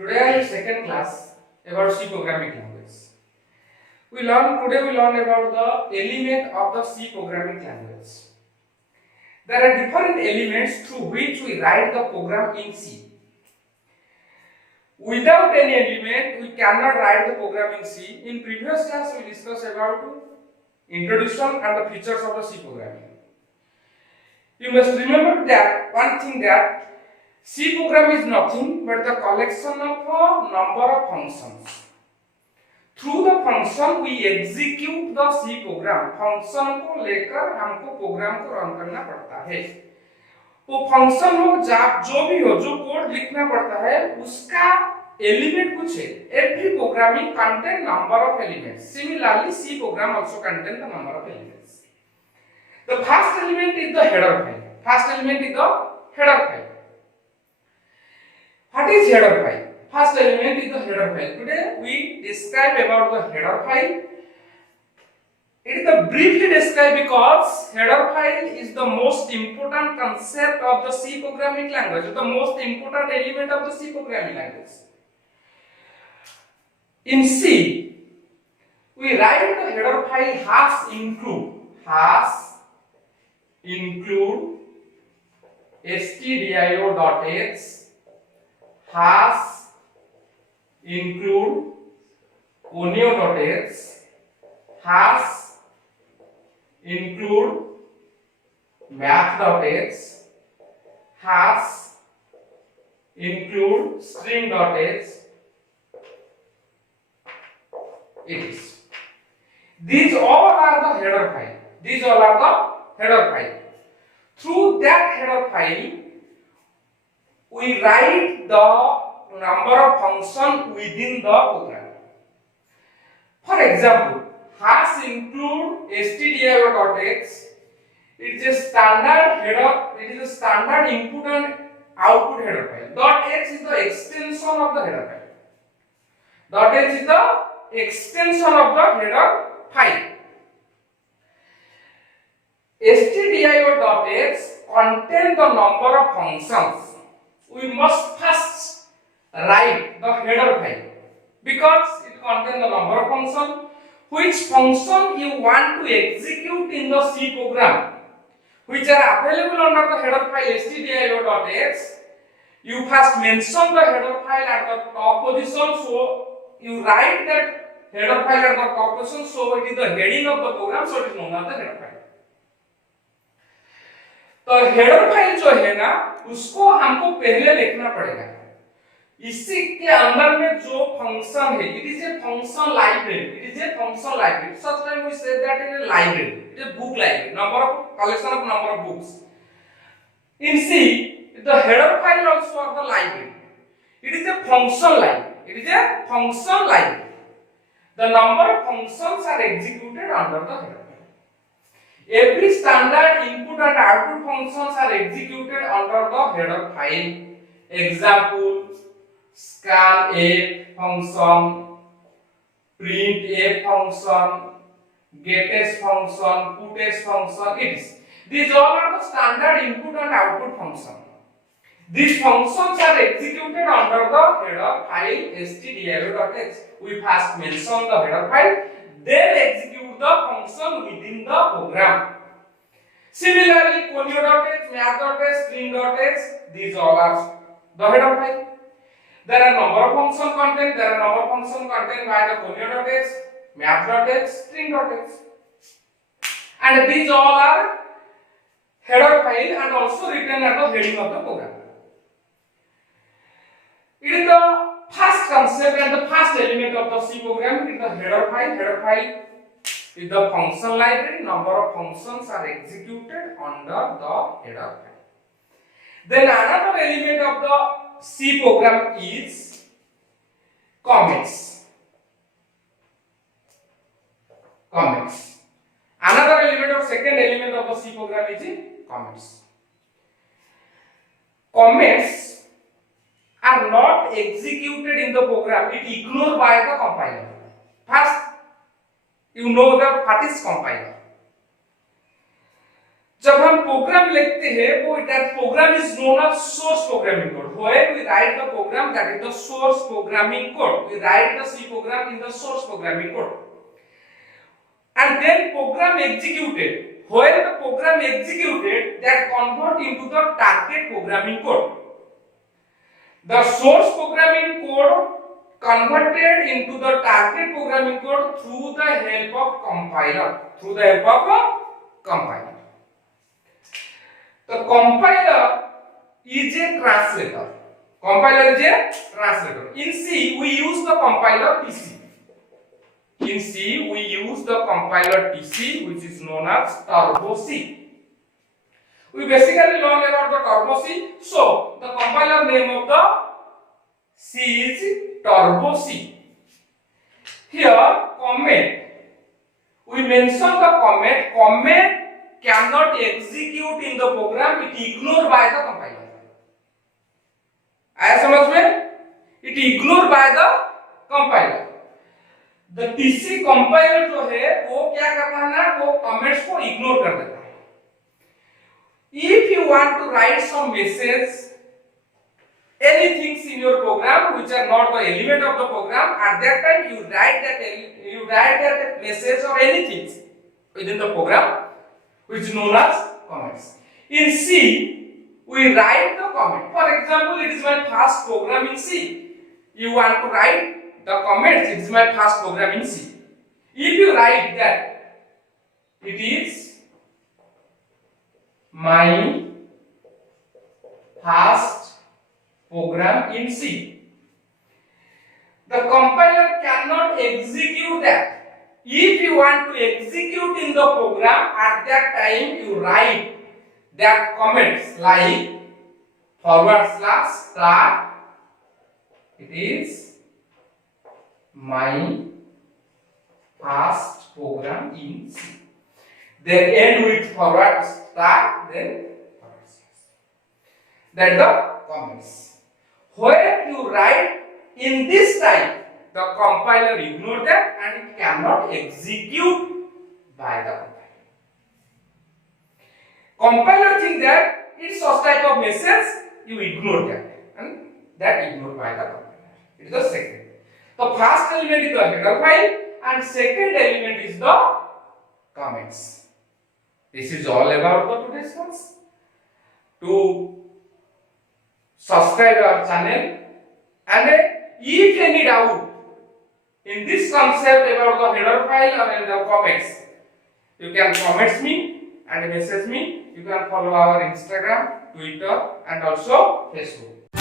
Today is second class about C programming language. Today we learn about the element of the C programming language. There are different elements through which we write the program in C. Without any element, we cannot write the program in C. In previous class, we discussed about introduction and the features of the C programming. You must remember that one thing that C program is nothing but the collection of a number of functions. Through the function we execute the C program. Function को लेकर हमको programme को run करना पड़ता है. वो function हो जो भी हो जो कोड लिखना पड़ता है उसका एलिमेंट कुछ है. Every programming contain number of elements. Similarly, C program also contain the number of elements. The first element is the header file. First element is the header file. What is header file? First element is the header file. Today we describe about the header file. It is the briefly described because header file is the most important concept of the C programming language, the most important element of the C programming language. In C, we write the header file has include stdio.h has include onio.h has include math.h has include string.h. It is. These all are the header file. These all are the header file. Through that header file, we write the number of functions within the program. For example, has include stdio.h. It is a standard header. It is a standard input and output header file. .h is the extension of the header file. .h is the extension of the header file. stdio.h contain the number of functions. We must first write the header file because it contains the number of functions. Which function you want to execute in the C program, which are available under the header file stdio.h. You first mention the header file at the top position, so you write that header file at the top position, so it is the heading of the program, so it is known as the header file. तो header file जो है ना उसको हमको पहले लिखना पड़ेगा. इसी के अंदर में जो फंक्शन है, it is a function library. It is a function library. Such time we say that is a library. It is book library. Number of collection of number of books. In C, the header file also of the library. It is a function library. It is a function library. The number of functions are executed under the header. Every standard input and output functions are executed under the header file. Example: scanf function, printf function, getS function, putS function. It is. These all are the standard input and output functions. These functions are executed under the header file stdio.h. We first mention the header file, then execute the function within the program. Similarly, conio.h, math.h, string.h, these all are the header file. There are number of functions contained. There are number of functions contained by the conio.h, math.h, string.h, and these all are header file and also written at the heading of the program. It is the first concept and the first element of the C program. It is the header file. Header file is the function library. Number of functions are executed under the header file. Then another element of the C program is comments. Comments. Another element of second element of the C program is comments. Comments are not executed in the program. It is ignored by the compiler. First, you know that what is compiler. जब हम programme लिखते हैं वो that program is known as source programming code when we write the program that is the source programming code we write the C program in the source programming code and then program executed when the program executed that convert into the target programming code the source programming code converted into the target programming code through the help of compiler. The compiler is a translator. Compiler is a translator. In C, we use the compiler TC. In C, we use the compiler TC, which is known as Turbo C. We basically learn about the Turbo C. So, the compiler name of the C is Turbo C. Here, comment. We mention the comment. Comment cannot execute in the program, it ignored by the compiler. आया समझ में? It ignored by the compiler. The TC compiler जो है वो क्या करता है ना वो comments को ignore कर देता है. If you want to write some message, any things in your program which are not the element of the program, at that time you write that message or anything within the program, which is known as comments. In C, we write the comment. For example, it is my first program in C. You want to write the comments. It is my first program in C. If you write that it is my first program in C, the compiler cannot execute that. If you want to execute in the program, at that time you write that comments like // it is my first program in C. Then end with // then / that the comments. Where you write in this type, the compiler ignore that and it cannot execute by the compiler. Compiler think that it's such type of message, you ignore that and that ignored by the compiler. It is the second. The first element is the header file and second element is the comments. This is all about the today's class. To subscribe our channel and if any doubt in this concept about the header file or in the comments, you can comment me and message me. You can follow our Instagram, Twitter and also Facebook.